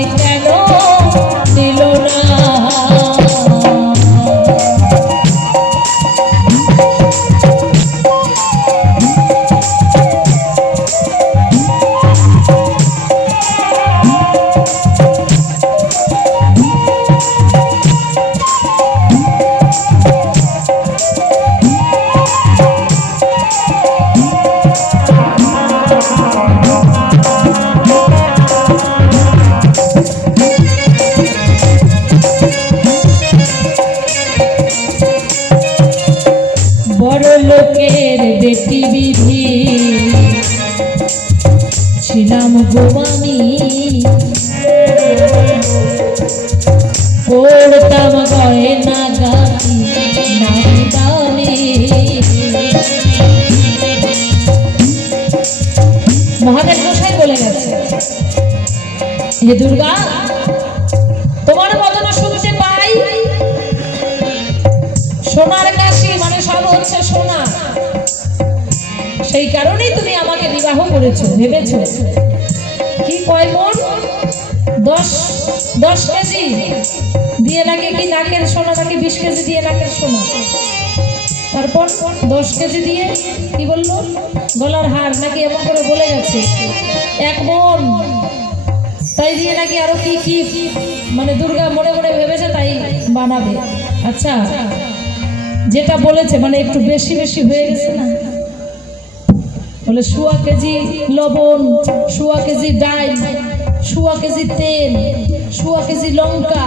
জমে কেন দিল না। লোকের বেটি বিধি ছিলাম গো আমি, পড়তাম গয়না গাটি নামি দামি। মহাদেব গোসাই বলে গেছে, হে দুর্গা তোমার বদন শুনতে পাই, সোনার কাশি মানে সব হচ্ছে সোনা, সেই কারণেই তুমি আমাকে বিবাহ করেছো। ভেবেছো কি কয় মন? 10 কেজি দিয়ে নাকি কি নাকের সোনা, নাকি 20 কেজি দিয়ে নাকের সোনা, তারপর 10 কেজি দিয়ে কি বললো গলার হার নাকি এমন করে বলে গেছে 1 মন, তাই দিয়ে নাকি আরো কি কি মানে দুর্গা মনে মনে ভেবেছে তাই বানাবে। আচ্ছা যেটা বলেছে মানে একটু বেশি বেশি হয়ে গেছে না, বলে 1.25 কেজি লবণ, 1.25 কেজি ডাল, 1.25 কেজি তেল, 1.25 কেজি লঙ্কা,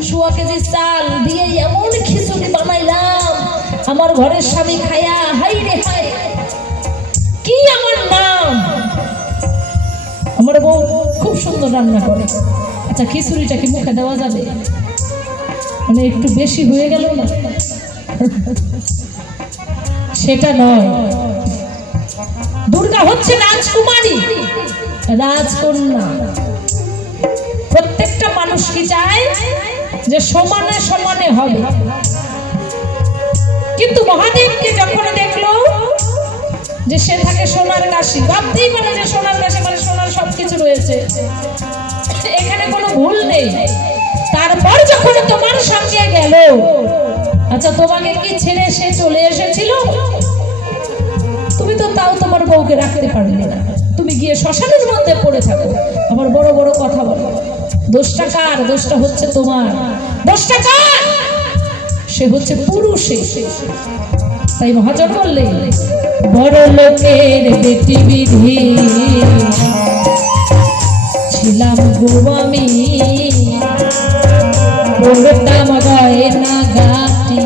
1.25 কেজি চাল দিয়ে এমন খিচুড়ি বানাইলাম আমার ঘরের স্বামী খায়া হাই রে হাই কি আমার নাম, আমার বউ খুব সুন্দর রান্না করে। আচ্ছা খিচুড়িটা কি মুখে দেওয়া যাবে? মানে একটু বেশি হয়ে গেল না? সেটা নয়, দুর্গা হচ্ছে রাজকুমারী, রাজকন্যা। প্রত্যেকটা মানুষ কি চায় যে সমানে সমানে হবে, কিন্তু মহাদেবকে যখন দেখলো যে সে থাকে সোনার কাশি, ভাবতেই পারে যে সোনার কাশি মানে সোনার সবকিছু রয়েছে, এখানে কোনো ভুল নেই। তারপর যখন তোমার সঙ্গে গেল, আচ্ছা তোমাকে কি ছেড়ে সে চলে এসেছিল? তুমি তো তাও তোমার বউকে রাখতে পারলে না, তুমি গিয়ে শ্মশানের মধ্যে পড়ে থাকো, আবার বড় বড় কথা বলো। দোষটা কার? দোষটা হচ্ছে তোমার। দোষটা কার? সে হচ্ছে পুরুষে। তাই মহাজন বললেন বড় লোকের বেটি বিধি ছিলাম গো আমি, পড়তাম গয়না গাটি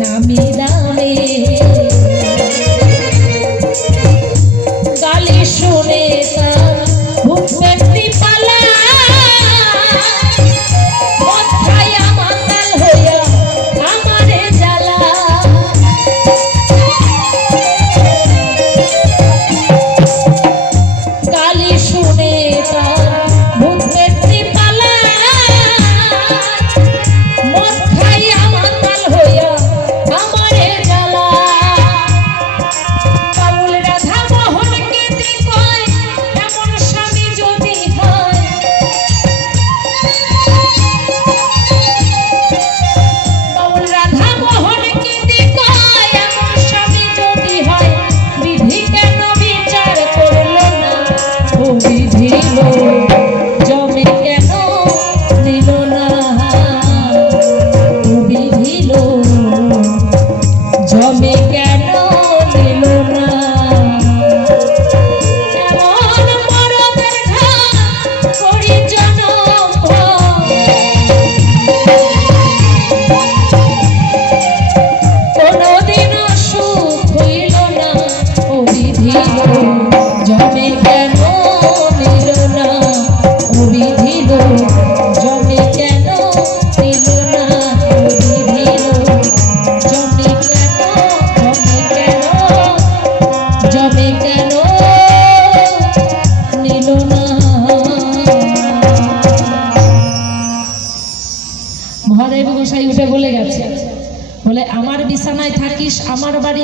নামি দামি। গালি শুনে তার বুক পেটে পালা, মাথায় মাতাল হইয়া আমারে জ্বালা। গালি শুনে তার বুক পেটে পালা, মদ খাইয়া মাতাল হইয়া আমারে জ্বালা। বাউল রাধা মোহনকে কয় এমন স্বামী যদি হয়, বাউল রাধা মোহনকে কয় এমন স্বামী যদি হয়, বিধি কেন বিচার করলো না? ও বিধিল জমে কেন দিল না? ও বিধিল জমে কেন দিল না? এমন মরদের ঘাত করি জনম ভয়, কোনদিনও সুখ হইল না। ও বিধিল জমে কেন দিল না? ও বিধিল জমে কেন দিল না? ও বিধিল জমে কেন, জমে কেন নিল না? মহাদেব গোসাই উঠে বলে গেছে, বলে আমার বিছানায় থাকিস, আমার বাড়ি